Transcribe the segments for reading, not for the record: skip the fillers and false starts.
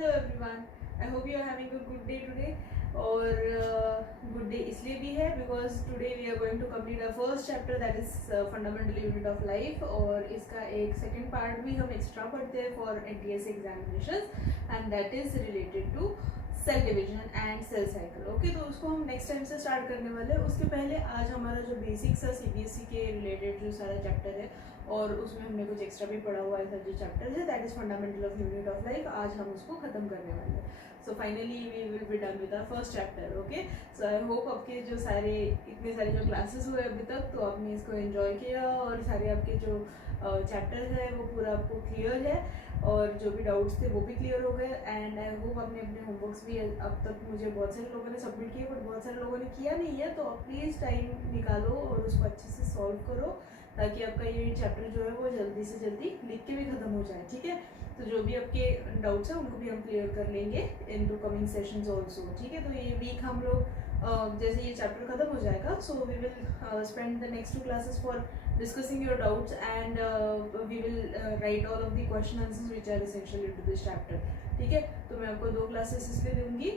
Hello everyone, I hope you are having a good day today. और good day इसलिए भी है because today we are going to complete our first chapter that is fundamental unit of life. और इसका एक second part भी हम extra पढ़ते हैं for NTS examinations and that is related to cell division and cell cycle. Okay, तो उसको हम नेक्स्ट टाइम से स्टार्ट करने वाले हैं। उसके पहले आज हमारा जो बेसिक्स है सीबीएसई के रिलेटेड जो सारा चैप्टर है और उसमें हमने कुछ एक्स्ट्रा भी पढ़ा हुआ है, जो चैप्टर है that is fundamental of unit of life, आज हम उसको खत्म करने वाले हैं। So finally we will be done with our first chapter. Okay, so I hope आपके जो सारे इतने सारे जो क्लासेस हुए अभी तक, तो आपने इसको एंजॉय किया और सारे आपके जो चैप्टर है वो पूरा आपको क्लियर है और जो भी डाउट्स थे वो भी क्लियर हो गए। एंड आई होप आपने अपने होमवर्क्स भी अब तक मुझे बहुत सारे लोगों ने सबमिट किए बट बहुत सारे लोगों ने किया नहीं है, तो प्लीज़ टाइम निकालो और उसको अच्छे से सॉल्व करो ताकि आपका ये चैप्टर जो है वो जल्दी से जल्दी लिख के भी ख़त्म हो जाए। ठीक है, तो जो भी आपके डाउट्स हैं उनको भी हम क्लियर कर लेंगे इन टू कमिंग सेशंस ऑल्सो। ठीक है, तो ये वीक हम लोग जैसे ये चैप्टर खत्म हो जाएगा, so we will spend the next 2 classes for discussing your doubts and we will write all of the question answers which are essential into this chapter। ठीक है, तो मैं आपको 2 classes इसलिए दूंगी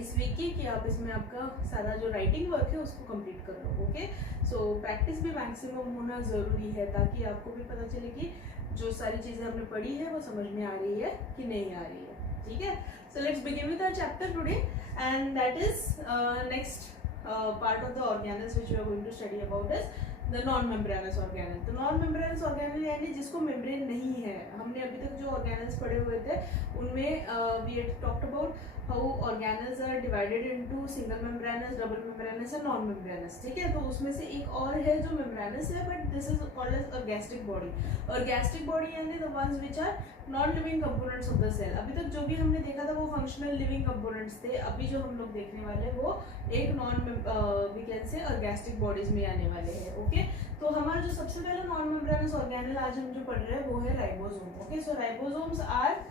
इस वीक की कि आप इसमें आपका सारा जो राइटिंग वर्क है उसको कंप्लीट कर लो। ओके, सो प्रैक्टिस भी मैक्सिमम होना ज़रूरी है ताकि आपको भी पता चले कि जो सारी चीज़ें हमने पढ़ी है वो समझ में आ रही है कि नहीं आ रही है। ठीक है, so let's begin with our chapter today and that is next part of the organelles which we are going to study about is the non membranous organelle. तो नॉन मेम्ब्रेनस ऑर्गेनल यानी जिसको मेम्ब्रेन नहीं है। हमने अभी तक जो organelles पढ़े हुए थे उनमें we had talked about how organelles are divided into single membranous, double membranous and non membranous. ठीक है, तो उसमें से एक और है जो मेम्ब्रेनस है but this is called as ergastic body. Ergastic body यानी the ones which are non living components of the cell. अभी तक जो भी हमने देखा था वो फंक्शनल लिविंग कंपोनेंट्स थे, अभी जो हम लोग देखने वाले हैं वो एक नॉन वी कैन से ऑर्गेस्टिक बॉडीज में आने वाले हैं। ओके, तो हमारा जो सबसे पहला नॉन मेम्ब्रेनस ऑर्गेनल आज हम जो पढ़ रहे हैं वो है ribosome. Okay, so ribosomes are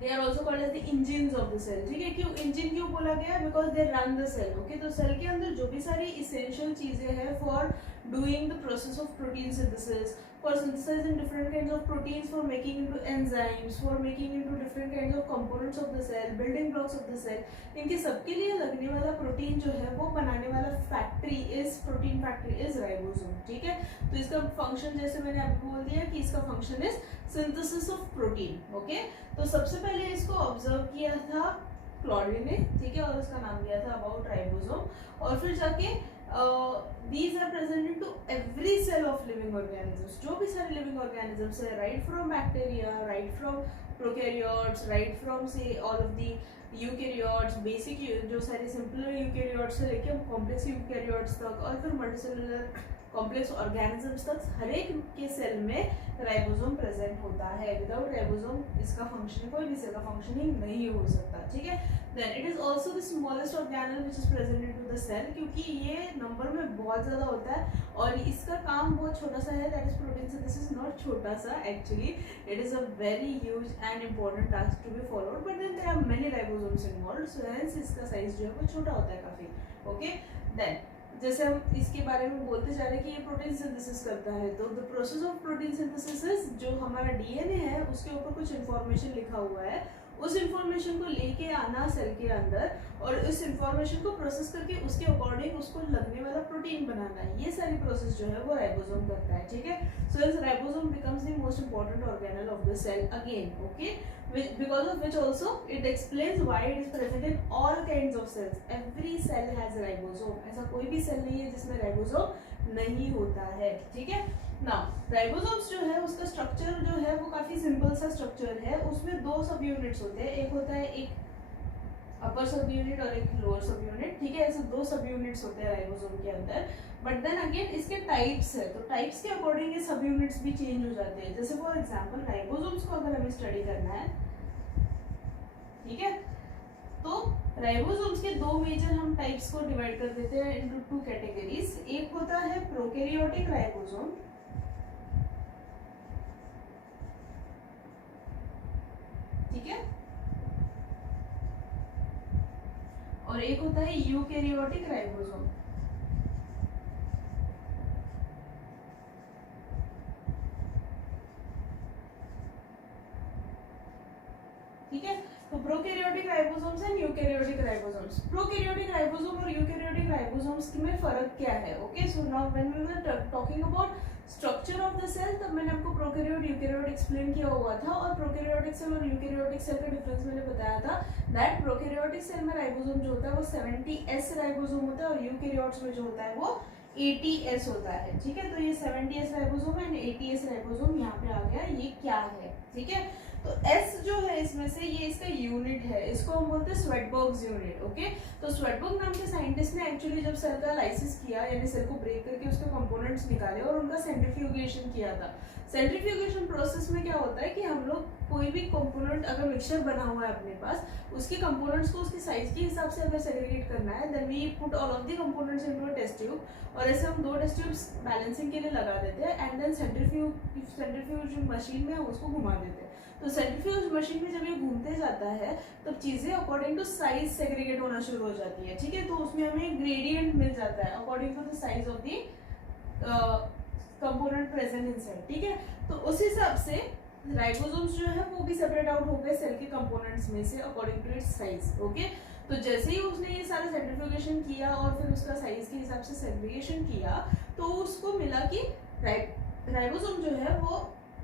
they are also called as the engines of the cell। ठीक है, क्यों इंजन क्यों बोला गया? Because they run the cell. Okay, तो सेल के अंदर जो भी सारी इसेंशियल चीजें हैं for doing the process of protein synthesis, for synthesizing different kinds of proteins, for making into enzymes, for making into different kinds of components of the cell, building blocks of the cell, इनके सबके लिए लगने वाला protein जो है वो बनाने वाला factory is protein factory is ribosome. ठीक है, तो इसका फंक्शन जैसे मैंने आपको बोल दिया कि इसका function is synthesis of protein. Okay, तो सबसे पहले इसको ऑब्जर्व किया था क्लॉडी ने। ठीक है, और उसका नाम दिया था अबाउट राइबोसोम। और फिर जाके these are present into every cell of living organisms। जो भी सारे living organisms है, right from bacteria, right from prokaryotes, right from say all of the eukaryotes, basic जो सारे simple eukaryotes से लेके complex eukaryotes तक और फिर multicellular कॉम्प्लेक्स ऑर्गेनिजम्स तक हर एक के सेल में राइबोसोम प्रेजेंट होता है। विदाउट राइबोसोम इसका फंक्शन कोई भी सेल का फंक्शनिंग नहीं हो सकता। ठीक है, then it is also the smallest organelle which is present into the cell, क्योंकि ये नंबर में बहुत ज्यादा होता है और इसका काम बहुत छोटा सा है, that is protein synthesis. Not छोटा सा, actually it is a very huge and important task to be followed, but then there are many ribosomes involved, so hence इसका साइज जो है वो छोटा होता है काफी। ओके, देन जैसे हम इसके बारे में बोलते जा रहे हैं कि ये प्रोटीन सिंथेसिस करता है, तो the process of protein synthesis जो हमारा डीएनए है उसके ऊपर कुछ इन्फॉर्मेशन लिखा हुआ है, उस इन्फॉर्मेशन को लेके आना सेल के अंदर और उस इन्फॉर्मेशन को प्रोसेस करके उसके अकॉर्डिंग उसको लगने वाला प्रोटीन बनाना, ये सारी प्रोसेस जो है वो राइबोसोम करता है। ठीक है, सो इस ribosome becomes the most important organelle of the cell again. Okay, because of which also it explains why it is present in all kinds of cells। every cell has ribosome, ऐसा कोई भी cell नहीं है जिसमें ribosome नहीं होता है। ठीक है, नाउ राइबोसोम्स जो है उसका स्ट्रक्चर जो है वो काफी सिंपल सा स्ट्रक्चर है। उसमें 2 सब यूनिट्स होते हैं, एक होता है एक अपर सब यूनिट और एक लोअर सब यूनिट। ठीक है, ऐसे 2 सब यूनिट्स होते हैं राइबोसोम के अंदर, बट देन अगेन इसके टाइप्स है, तो टाइप्स के अकॉर्डिंग ये सब यूनिट्स भी चेंज हो जाते हैं। जैसे फॉर एग्जांपल राइबोसोम्स को अगर हमें स्टडी करना है, ठीक है, तो राइबोसोम्स के 2 मेजर हम टाइप्स को डिवाइड कर देते हैं इनटू 2 कैटेगरीज। एक होता है प्रोकैरियोटिक राइबोसोम, ठीक है, और एक होता है eukaryotic ribosome. Ribosomes. Prokaryotic ribosome और यूकैरियोटिक राइबोसोम्स में फर्क क्या है? Okay, so now when we were talking about structure of the cell, तब मैंने आपको प्रोकैरियोट यूकैरियोट एक्सप्लेन किया हुआ था, और प्रोकैरियोटिक सेल और यूकैरियोटिक सेल का डिफरेंस मैंने बताया था दैट प्रोकैरियोटिक सेल में राइबोसोम जो होता है वो 70S राइबोसोम होता है, और यूकैरियोट्स में जो होता है वो 80S होता है। ठीक है, तो ये 70S ribosome and 80S ribosome यहाँ पे आ गया, ये क्या है? ठीक है, तो S जो है इसमें से, ये इसका यूनिट है, इसको हम बोलते हैं स्वेटबर्ग्स यूनिट। ओके, तो स्वेटबर्ग नाम के साइंटिस्ट ने एक्चुअली जब सेल का लाइसिस किया, यानी सेल को ब्रेक करके उसके कंपोनेंट्स निकाले और उनका सेंट्रीफ्यूगेशन किया था। सेंट्रीफ्यूगेशन प्रोसेस में क्या होता है कि हम लोग कोई भी कंपोनेंट अगर मिक्सचर बना हुआ है अपने पास, उसके कंपोनेंट्स को उसकी साइज के हिसाब से अगर सेग्रीगेट करना है, then we put all of the components into a test tube, और ऐसे हम 2 टेस्ट ट्यूब्स बैलेंसिंग के लिए लगा देते हैं, एंड देन सेंट्रीफ्यूज मशीन में हम उसको घुमा देते हैं। तो सेंट्रीफ्यूज मशीन में जब ये घूमते जाता है तब चीजें अकॉर्डिंग टू साइज सेग्रीगेट होना शुरू हो जाती है। ठीक है, तो उसमें हमें ग्रेडियंट मिल जाता है according to the size of the component present inside. ठीक है, तो उस हिसाब से राइबोसोम्स जो है वो भी सेपरेट आउट हो गए सेल के कंपोनेंट्स में से according to its size. Okay, तो जैसे ही उसने ये सारा सेंट्रीफ्यूगेशन किया और फिर उसका साइज के हिसाब से सेग्रीगेशन किया, तो उसको मिला कि राइबोसोम जो है वो,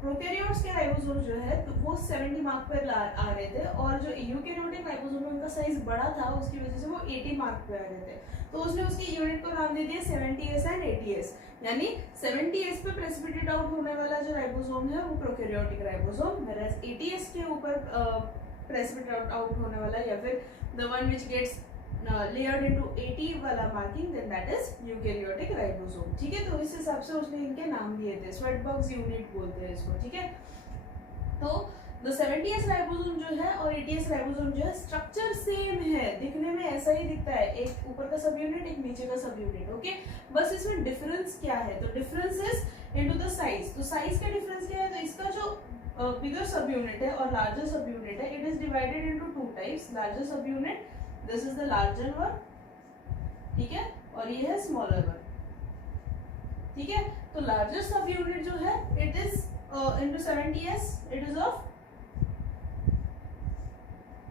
प्रोकैरियोट्स के राइबोसोम जो है तो वो 70 मार्क पर आ रहे थे, और जो यूकैरियोटिक राइबोसोम है उनका साइज बड़ा था, उसकी वजह से वो 80 मार्क पे आ रहे थे। तो उसने उसकी यूनिट को नाम दे दिया 70S एंड 80S, यानी 70S पे प्रेसिपिटेट आउट होने वाला जो राइबोसोम है वो प्रोकैरियोटिक राइबोसोम, व्हेरेas 80S के ऊपर प्रेसिपिटेट आउट होने वाला, या फिर the one which gets layered into 80 वाला marking, then that is eukaryotic ribosome. ठीक है, तो इस हिसाब से उसने इनके नाम दिए थे, स्वेटबर्ग्स यूनिट बोलते हैं इसको। ठीक है, तो द 70S राइबोसोम जो है और 80S राइबोसोम जो है स्ट्रक्चर सेम है, दिखने में ऐसा ही दिखता है, एक ऊपर का सब यूनिट, एक नीचे का सब यूनिट। ओके, बस इसमें डिफरेंस क्या है? तो difference is into the size. तो साइज का डिफरेंस क्या है? तो इसका जो बिगर सब यूनिट है और लार्जर सब यूनिट है, it is divided into 2 types. Larger sub unit, this is the larger one, ठीक है, और ये है स्मॉलर वन। ठीक है, तो लार्जर सब यूनिट जो है it is into 70S, it is of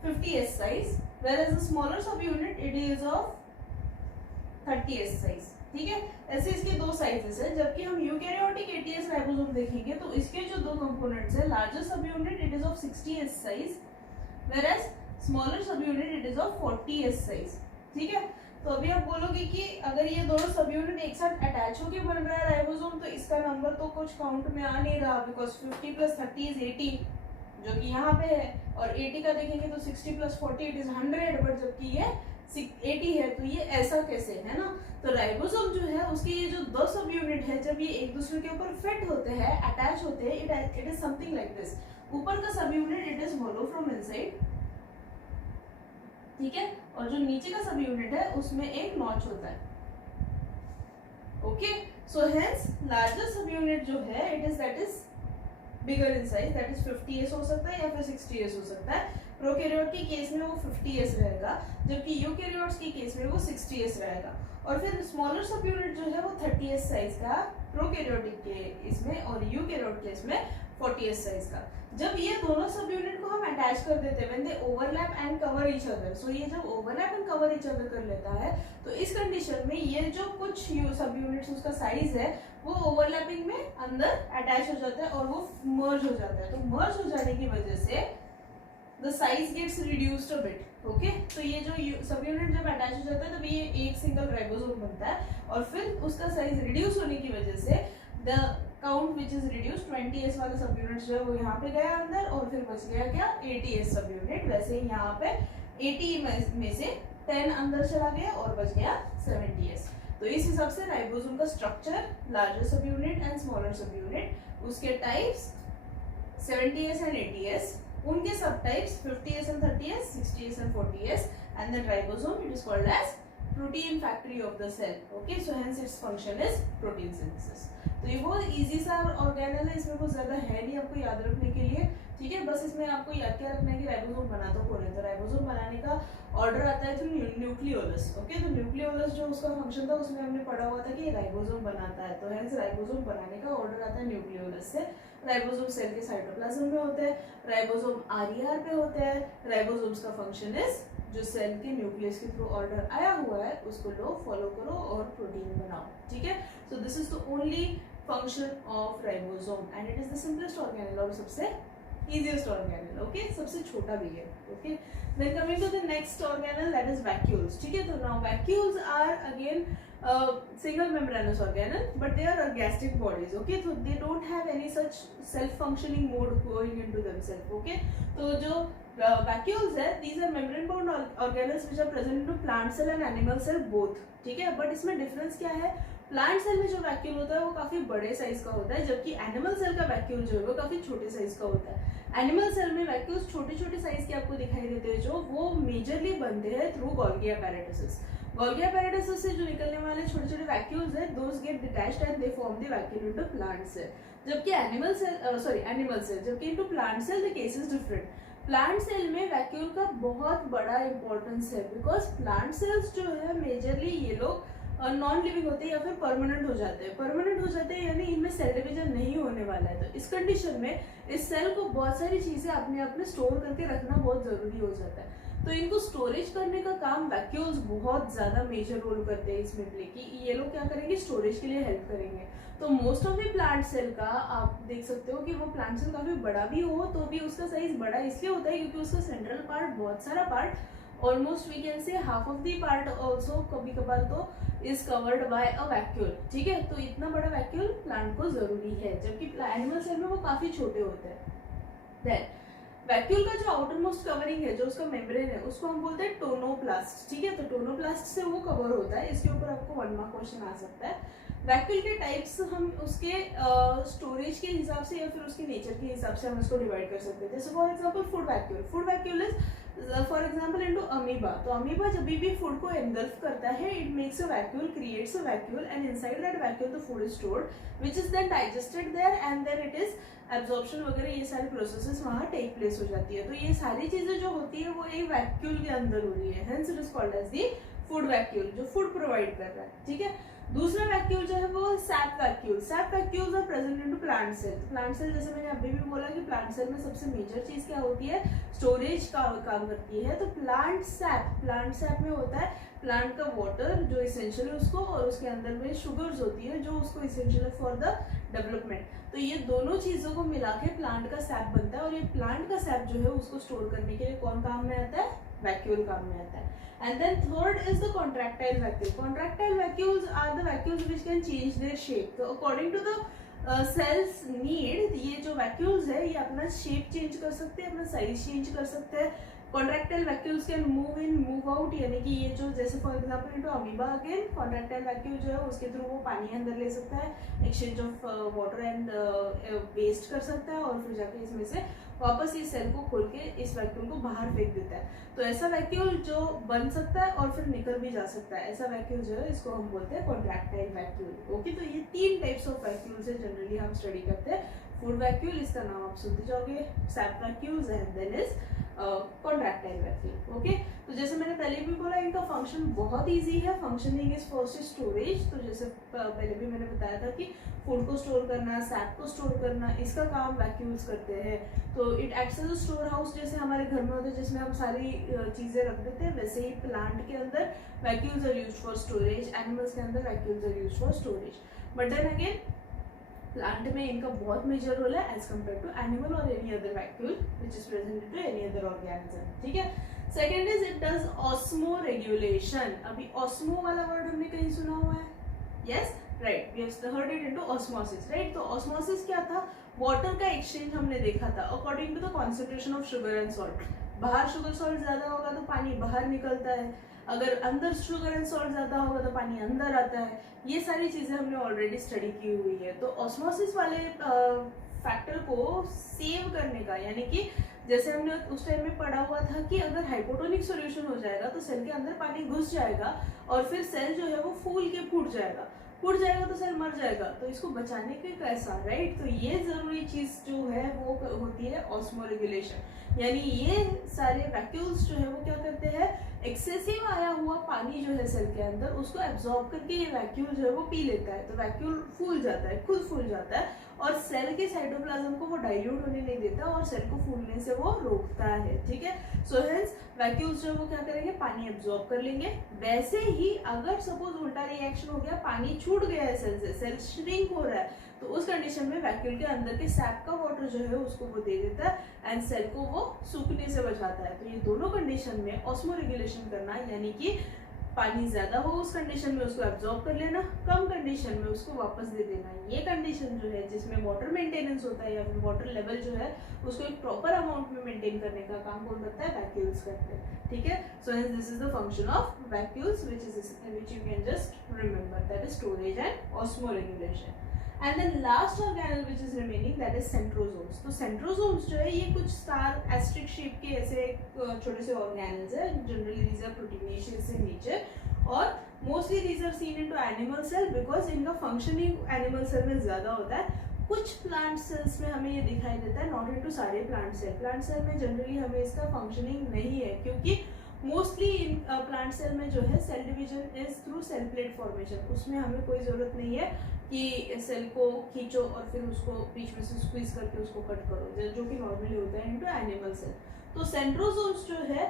50S size, whereas the smaller subunit it is of 30S size. ठीक है, ऐसे इसके 2 साइजेस है। जबकि हम यूकैरियोटिक 80S राइबोसोम देखेंगे तो इसके जो 2 कंपोनेंट्स है, larger subunit it is of 60S size, whereas smaller subunit it is of 40S size. ठीक है, तो अभी आप बोलोगे कि अगर ये दोनों सबयूनिट एक साथ अटैच होके बन रहा है राइबोसोम, तो इसका नंबर तो कुछ काउंट में आ नहीं रहा, बिकॉज 50 + 30 इज 80, जो कि यहाँ पे है, और 80 का देखेंगे तो 60 + 40 इट इज 100, बट जबकि ये 80 है, तो ये ऐसा कैसे है ना? तो राइबोसोम जो है उसके ये जो 2 सब यूनिट है, जब ये एक दूसरे के ऊपर फिट होते हैं, अटैच होते हैं, it is something like this. ऊपर का sub unit it is hollow from inside, ठीक है, और जो नीचे का सब यूनिट है उसमें एक नॉच होता है। Okay, so hence larger sub unit जो है it is that is bigger in size, that is 50S हो सकता है या फिर 60S हो सकता है। प्रोकैरियोट के केस में वो 50S रहेगा, जबकि यूकैरियोट्स के केस में वो 60S रहेगा। और फिर स्मॉलर सब यूनिट जो है वो 30S साइज का प्रोकैरियोटिक के इसमें, और यूकैरियोट के इसमें 40S साइज का। जब ये दोनों सब यूनिट को हम अटैच कर देते हैं, when they overlap and cover each other, so ये जब overlap and cover each other कर लेता है, तो इस कंडीशन में ये जो कुछ सब यूनिट्स उसका साइज है वो ओवरलैपिंग में अंदर अटैच हो जाता है और वो मर्ज हो जाता है। तो मर्ज हो जाने की वजह से the size gets reduced a bit. Okay, तो ये जो सब यूनिट जब अटैच हो जाता है तब ये एक सिंगल राइबोसोम बनता है, और फिर उसका साइज रिड्यूस होने की वजह से the count which is reduce 20S वाला सब यूनिट जो है वो यहाँ पे गया अंदर, और फिर बच गया क्या 80S सब यूनिट। वैसे ही यहाँ पे 80 में से 10 अंदर चला गया और बच गया 70S। तो इस हिसाब से राइबोसोम का structure, larger sub unit and smaller sub unit, उसके टाइप्स 70S एंड 80S, उनके subtypes 50S and 30S, 60S and 40S, and then ribosome it is called as protein factory of the cell. Okay, so hence its function is protein synthesis. तो ये बहुत easy सा organelle है, इसमें कुछ ज्यादा है नहीं आपको याद रखने के लिए। ठीक है, बस इसमें आपको याद क्या रखना है कि राइबोसोम बना तो कौन है। तो राइबोसोम बनाने का ऑर्डर आता है थ्रू न्यूक्लियोलस। ओके, तो न्यूक्लियोलस जो उसका फंक्शन था उसमें हमने पढ़ा हुआ था कि राइबोसोम बनाता है, तो हेंस राइबोसोम बनाने का ऑर्डर आता है न्यूक्लियोलस से। राइबोसोम सेल के साइटोप्लाज्म में होते हैं, राइबोसोम RER पे होते हैं, राइबोसोम्स का फंक्शन इज जो सेल के न्यूक्लियस के थ्रू ऑर्डर आया हुआ है उसको लो, फॉलो करो और प्रोटीन बनाओ, ठीक है। So this is the only function of ribosome and it is the simplest organelle और सबसे easiest organelle, okay, सबसे छोटा भी है, okay. Then coming to the next organelle, that is vacuoles, ठीक है। तो now vacuoles are again single membranous organelle, but they are orgastic bodies, okay. So they don't have any such self-functioning mode going into themselves, okay. तो जो vacuoles है, these are membrane-bound organelles which are present into plant cell and animal cell both, ठीक है। But इसमें difference क्या है? Plant cell में जो वैक्यूल होता है वो काफी बड़े साइज का होता है, जबकि एनिमल सेल का वैक्यूल जो है वो काफी छोटे साइज का होता है। एनिमल सेल में वैक्यूल्स छोटे छोटे साइज के आपको दिखाई देते हैं, जो वो मेजरली बनते हैं through Golgi apparatus। Golgi apparatus से जो निकलने वाले छोटे छोटे वैक्यूल्स है, those get detached and they form the vacuole into plant cell. जबकि एनिमल सेल जबकि into plant cell the case is different. Plant cell में वैक्यूल का बहुत बड़ा इंपॉर्टेंस है, बिकॉज प्लांट सेल्स जो है मेजरली ये लोग नॉन लिविंग होते हैं या फिर परमानेंट हो जाते हैं। परमानेंट हो जाते हैं यानी इनमें सेल डिवीजन नहीं होने वाला है। तो इस कंडीशन में इस सेल को बहुत सारी चीजें अपने आप में स्टोर करके रखना बहुत जरूरी हो जाता है। तो इनको स्टोरेज करने का काम वैक्यूल्स बहुत ज्यादा मेजर रोल करते हैं इसमें प्ले, कि ये लोग क्या करेंगे, स्टोरेज के लिए हेल्प करेंगे। तो most of the plant cell का आप देख सकते हो कि वो प्लांट सेल काफी बड़ा भी हो तो भी उसका साइज बड़ा इसलिए होता है क्योंकि उसका सेंट्रल पार्ट, बहुत सारा part, almost we can say half of the part also कभी कभार तो is covered by a vacuole, ठीक है। तो इतना बड़ा वैक्यूल प्लांट को जरूरी है, जबकि एनिमल सेल में वो काफी छोटे होते हैं। देन वैक्यूल का जो आउटर मोस्ट कवरिंग है, जो उसका मेम्ब्रेन है, उसको हम बोलते हैं टोनोप्लास्ट, ठीक है। तो टोनोप्लास्ट से वो कवर होता है। इसके ऊपर आपको 1 मार्क क्वेश्चन आ सकता है। वैक्यूल के टाइप्स हम उसके स्टोरेज के हिसाब से या फिर उसके नेचर के हिसाब से हम उसको डिवाइड कर सकते हैं। जैसे for example food vacuole is for example into amoeba. तो अमीबा जब भी फूड को एनगल्फ करता है, it makes a vacuole, creates a vacuole and inside that vacuole the food is stored which is then digested there and then it is absorption वगैरह ये सारी processes वहाँ टेक प्लेस हो जाती है। तो ये सारी चीजें जो होती है वो एक वैक्यूल के अंदर हो रही है, hence it is called as the food vacuole, जो फूड प्रोवाइड कर रहा है, ठीक है। दूसरा वैक्यूल जो है वो sap vacuole. Sap vacuoles are present into plant cell. Plant cell जैसे मैंने अभी भी बोला कि प्लांट सेल में सबसे मेजर चीज क्या होती है, स्टोरेज का काम करती है। तो प्लांट सैप में होता है प्लांट का वाटर जो इसेंशियल है उसको, और उसके अंदर में शुगर्स होती है जो उसको इसेंशियल है फॉर द डेवलपमेंट। तो ये दोनों चीजों को मिला के प्लांट का सैप बनता है, और ये प्लांट का सैप जो है उसको स्टोर करने के लिए कौन काम में आता है, वैक्यूल काम में आता है। And then third is the contractile vacuole. Contractile vacuoles are the vacuoles which can change their shape. So according to the cells need, ये जो vacuoles है ये अपना shape change कर सकते हैं, अपना size change कर सकते हैं। Contractile vacuoles can move in, move out, यानी कि ये जो जैसे for example into amoeba again, contractile vacuole जो है उसके थ्रू वो पानी अंदर ले सकता है, exchange of water and waste कर सकता है, और फिर जाके इसमें से वापस इस सेल को खोल के इस वैक्यूल को बाहर फेंक देता है। तो ऐसा वैक्यूल जो बन सकता है और फिर निकल भी जा सकता है, ऐसा वैक्यूल जो है इसको हम बोलते हैं कॉन्ट्रैक्टाइल वैक्यूल। ओके, तो ये 3 टाइप्स ऑफ वैक्यूल से जनरली हम स्टडी करते हैं। फूड वैक्यूल, इसका नाम आप सुनते जाओगे, sap vacuoles, and then is contractile vacuole. Okay, तो जैसे मैंने पहले भी बोला इनका फंक्शन बहुत इजी है। Functioning is first storage. तो जैसे पहले भी मैंने बताया था कि फूड को स्टोर करना, सैप को स्टोर करना, इसका काम वैक्यूल्स करते हैं। तो it acts as a store house, जैसे हमारे घर में होते हैं जिसमें हम सारी चीजें रख देते हैं, वैसे ही प्लांट के अंदर vacuoles are used for storage, animals के अंदर vacuoles are used for storage. But then again plant में इनका बहुत मेजर रोल है एज कम्पेयर टू एनिमल और any other vacuole which is present to any other organism. ठीक है, second is it does osmoregulation. अभी osmo वाला word हमने कहीं सुना हुआ है? Yes, right, we have heard it into osmosis, right. तो ऑस्मोसिस क्या था? वाटर का एक्सचेंज हमने देखा था according to the concentration of sugar and salt. बाहर शुगर सॉल्ट ज्यादा होगा तो पानी बाहर निकलता है, अगर अंदर शुगर एंड सॉल्ट ज्यादा होगा तो पानी अंदर आता है। ये सारी चीजें हमने ऑलरेडी स्टडी की हुई है। तो ऑस्मोसिस वाले फैक्टर को सेव करने का, यानी कि जैसे हमने उस टाइम में पढ़ा हुआ था कि अगर हाइपोटोनिक सॉल्यूशन हो जाएगा तो सेल के अंदर पानी घुस जाएगा और फिर सेल जो है वो फूल के फूट जाएगा तो सेल मर जाएगा। तो इसको बचाने के कैसा, राइट। तो ये जरूरी चीज जो है वो होती है ऑस्मो रेगुलेशन, यानी ये सारे वैक्यूल्स जो है वो क्या करते हैं, एक्सेसिव आया हुआ पानी जो है सेल के अंदर उसको एब्जॉर्ब करके ये वैक्यूल जो है वो पी लेता है। तो वैक्यूल फूल जाता है, खुद फूल जाता है, और सेल के साइटोप्लाज्म को वो डाइल्यूट होने नहीं देता और सेल को फूलने से वो रोकता है। ठीक है, सो हेंस वैक्यूल्स जो है वो क्या करेंगे, पानी एब्जॉर्ब कर लेंगे। वैसे ही अगर सपोज उल्टा रिएक्शन हो गया, पानी छूट गया है सेल से, सेल श्रिंक हो रहा है, तो उस कंडीशन में वैक्यूल के अंदर के सैप का वाटर जो है उसको वो दे देता है एंड सेल को वो सूखने से बचाता है। तो ये दोनों कंडीशन में ऑस्मो रेगुलेशन करना, यानी कि पानी ज्यादा हो उस कंडीशन में उसको एब्जॉर्ब कर लेना, कम कंडीशन में उसको वापस दे देना, ये कंडीशन जो है जिसमें वाटर मेंटेनेंस होता है या फिर वाटर लेवल जो है उसको एक प्रॉपर अमाउंट में मेंटेन करने का काम कौन करता है, वैक्यूल्स करते हैं। ठीक है, so this is the function of vacuoles which you can just remember, that is storage and osmoregulation. And then last organelle which is remaining, that is centrosomes. तो सेंट्रोसोम्स जो है ये कुछ स्टार एस्ट्रिक शेप के ऐसे छोटे से organelles है, generally these are proteinaceous in nature और mostly these are seen into animal cell because इनका फंक्शनिंग एनिमल सेल में ज्यादा होता है। कुछ प्लांट सेल्स में हमें ये दिखाई देता है, नॉट इनटू सारे प्लांट सेल। प्लांट सेल में जनरली हमें इसका फंक्शनिंग नहीं है, क्योंकि मोस्टली इन प्लांट सेल में जो है cell division is through cell plate formation. उसमें हमें कोई जरूरत नहीं है कि सेल को खींचो और फिर उसको बीच में से स्क्वीज करके उसको कट करो, जो कि नॉर्मली होता है इनटू एनिमल सेल। तो सेंट्रोसोम्स जो है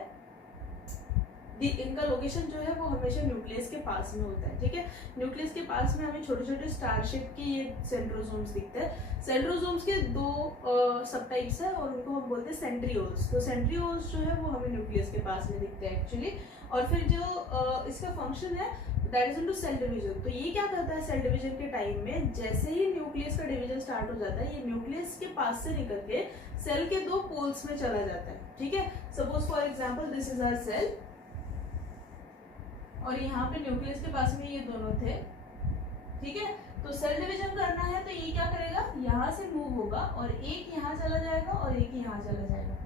इनका लोकेशन जो है वो हमेशा न्यूक्लियस के पास में होता है। ठीक है, न्यूक्लियस के पास में हमें छोटे छोटे स्टार शेप के ये सेंट्रोसोम्स दिखते हैं। सेंट्रोसोम्स के दो सब टाइप्स है और उनको हम बोलते हैं सेंट्रियोल्स। तो सेंट्रियोल्स जो है वो हमें न्यूक्लियस के पास में दिखते हैं एक्चुअली। और फिर जो इसका फंक्शन है that is into cell division. तो ये क्या करता है, सेल डिवीजन के टाइम में जैसे ही न्यूक्लियस का डिवीजन स्टार्ट हो जाता है, ये न्यूक्लियस के पास से निकल के सेल के दो पोल्स में चला जाता है। ठीक है, suppose for example this is our cell और यहाँ पे न्यूक्लियस के पास में ये दोनों थे। ठीक है, तो सेल डिवीजन करना है तो ये क्या करेगा, यहाँ से मूव होगा और एक यहाँ चला जाएगा और एक यहाँ चला जाएगा।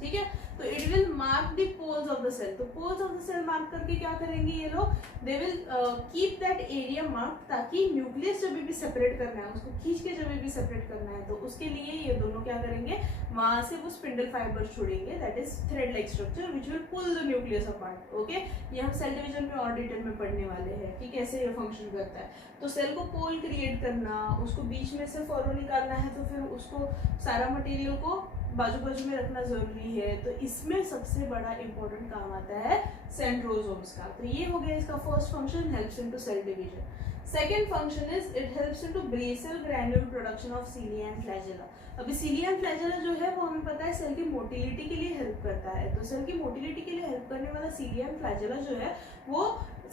ठीक है, तो it will mark the poles of the cell. तो poles of the cell mark करके क्या करेंगे ये लोग, they will keep that area mark, ताकि न्यूक्लियस जब भी सेपरेट करना है, उसको खींच के जब भी सेपरेट करना है, तो उसके लिए ये दोनों क्या करेंगे, वहां से वो स्पिंडल फाइबर्स छोड़ेंगे, that is thread like structure which will pull the nucleus apart. Okay, ये हम सेल डिवीजन में और डिटेल में पढ़ने वाले हैं कि कैसे ये फंक्शन करता है। तो सेल को पोल क्रिएट करना, उसको बीच में से फॉरो निकालना है, तो फिर उसको सारा मटेरियल को बाजू बाजू में रखना जरूरी है। तो इसमें सबसे बड़ा इंपॉर्टेंट काम आता है सेंट्रोसोम्स का। तो ये हो गया इसका first function, helps into cell division. Second function is it helps into basal granule production of cilia and flagella. अभी सीलिया एंड फ्लैजेला जो है वो हमें पता है सेल की मोटिलिटी के लिए हेल्प करता है। तो सेल की मोटिलिटी के लिए हेल्प करने वाला सीलिया एंड फ्लैजेला जो है वो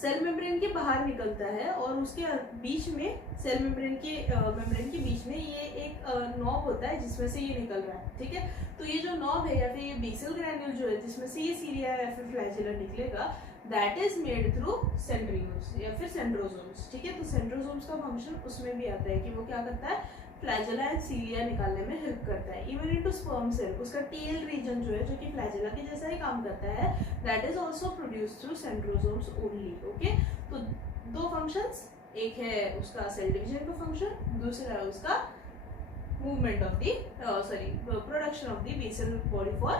सेल मेम्ब्रेन के बाहर निकलता है और उसके बीच में सेल मेम्ब्रेन के बीच में ये एक नॉब होता है जिसमें से ये निकल रहा है। ठीक है, तो ये जो नॉब है या फिर ये बेसल ग्रैन्यूल जो है जिसमें से ये सीलिया या फिर फ्लैजेला निकलेगा, that is made through centrioles या फिर सेंट्रोसोम्स। ठीक है, तो सेंट्रोसोम्स का फंक्शन उसमें भी आता है कि वो क्या करता है, फ्लैजेला एंड सीलिया निकालने में हेल्प करता है। इवन इनटू स्पर्म सेल, उसका टेल रीजन जो है जो कि फ्लैजेला के जैसा ही काम करता है, that is also produced through centrosomes only. Okay, तो दो फंक्शंस, एक है उसका सेल डिवीजन का फंक्शन, दूसरा है उसका movement of the production of the basal body for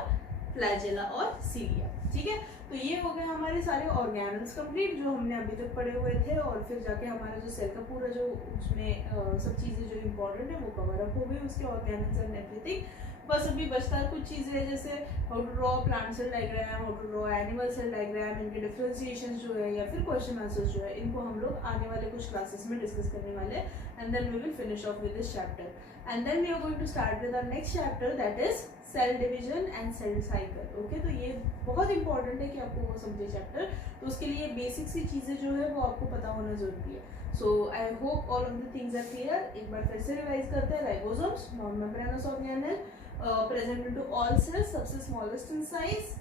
flagella और सीलिया। ठीक है, तो ये हो गए हमारे सारे ऑर्गेनल्स कंप्लीट जो हमने अभी तक पढ़े हुए थे, और फिर जाके हमारा जो सेल का पूरा जो उसमें सब चीज़ें जो इम्पोर्टेंट है वो कवर अप हो गई, उसके ऑर्गेनल्स एंड एवरीथिंग। बस अभी बचता है कुछ चीज़ें जैसे how to draw plant cell diagram, how to draw animal cell diagram, इनके डिफरेंशिएशन जो है या फिर क्वेश्चन आंसर्स जो है, इनको हम लोग आने वाले कुछ क्लासेस में डिस्कस करने वाले हैं। And then we will finish off with this chapter and then we are going to start with our next chapter that is cell division and cell cycle. Okay, तो ये बहुत इंपॉर्टेंट है कि आपको वो समझे चैप्टर, तो उसके लिए बेसिक सी चीज़ें जो है वो आपको पता होना जरूरी है। So I hope all of the things are clear. एक बार फिर से रिवाइज करते हैं। Ribosomes, non membranous organelle, present into all cells, सबसे स्मॉलेस्ट इन साइज,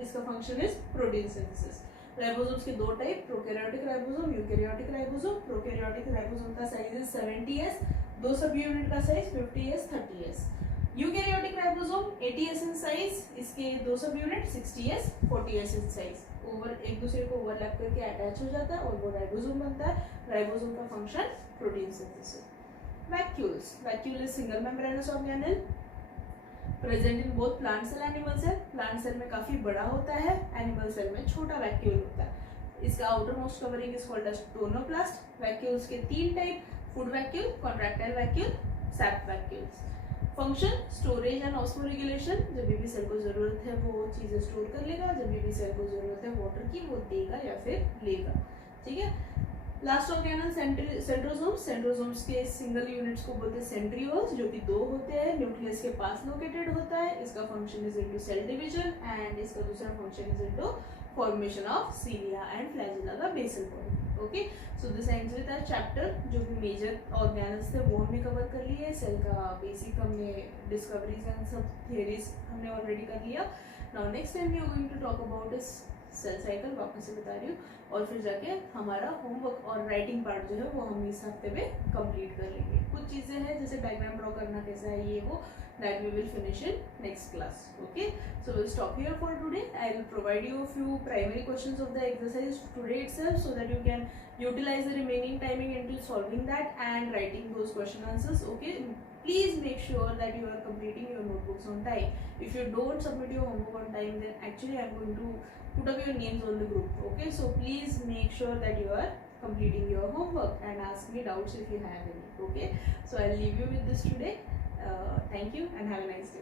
इसका function is protein synthesis. Ribosomes के दो type, prokaryotic ribosome, eukaryotic ribosome. Prokaryotic ribosome का साइज इज 70S, दो सब यूनिट का size 50S 30S। Eukaryotic ribosome 80S in size, इसके दो sub unit 60S 40S in size, एक दूसरे को ओवरलैप करके अटैच हो जाता है और वो राइबोसोम बनता है। राइबोसोम का function protein synthesis. Vacuoles, vacuole is single membranous organelle present in both plant cell animal cell. Plant cell में काफी बड़ा होता है, एनिमल सेल में छोटा वैक्यूल होता है। इसका outer most covering is called as tonoplast. Vacuoles के तीन type, food vacuole, contractile vacuole, sap vacuoles. Function storage and osmoregulation, जब भी सेल को जरूरत है वो चीजें स्टोर कर लेगा, जब भी सेल को जरूरत है वाटर की वो देगा या फिर लेगा, ठीक है। लास्ट ऑर्गेनल सेंट्रोसोम्स, सेंट्रोसोम्स के सिंगल यूनिट्स को बोलते हैं सेंट्रियोल्स, जो कि 2 होते हैं, न्यूक्लियस के पास लोकेटेड होता है। इसका function is into cell division and इसका दूसरा function is into formation of cilia and flagella का basal body. Okay, so this ends with our chapter. जो भी मेजर ऑर्गेनल्स थे वो हमने कवर कर लिए, सेल का बेसिक हमने डिस्कवरीज एंड सब थियरीज हमने ऑलरेडी कर लिया। Now next time we are going to talk about इस सेल साइकिल, वापस से बता रही हूँ, और फिर जाके हमारा होमवर्क और राइटिंग पार्ट जो है वो हम इस हफ्ते में कंप्लीट कर लेंगे। कुछ चीज़ें हैं जैसे डायग्राम ड्रॉ करना कैसा है ये वो, that we will finish in next class. Okay, so we'll stop here for today. I will provide you a few primary questions of the exercise today itself so that you can utilize the remaining timing into solving that and writing those question answers. Okay, please make sure that you are completing your notebooks on time. If you don't submit your homework on time, then actually I am going to put up your names on the group. Okay, so please make sure that you are completing your homework and ask me doubts if you have any. Okay, so I'll leave you with this today. Thank you and have a nice day.